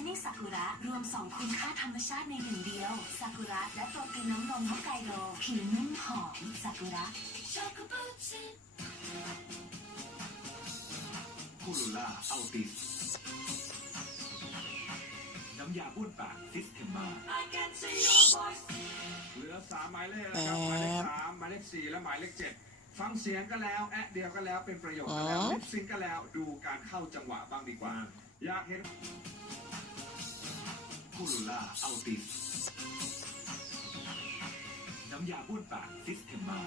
ชนิดซากุระรวม2คุณค่าธรรมชาติในหนึ่งเดียวซากุระและโปรตีนน้ำนมฮอกไกโดผิวนุ่มหอมซากุระคูลูล่าอัลติสน้ำยาบ้วนปากซิสเทมมาเหลือ3หมายเลขแล้วครับหมายเลข3หมายเลข4และหมายเลข7ฟังเสียงก็แล้วแอะเดียวก็แล้วเป็นประโยชน์ก็แล้วลิปซิงก็แล้วดูการเข้าจังหวะบ้างดีกว่าอยากเห็นคูลูล่าอัลติสน้ำยาบ้วนปากซิสเทมมา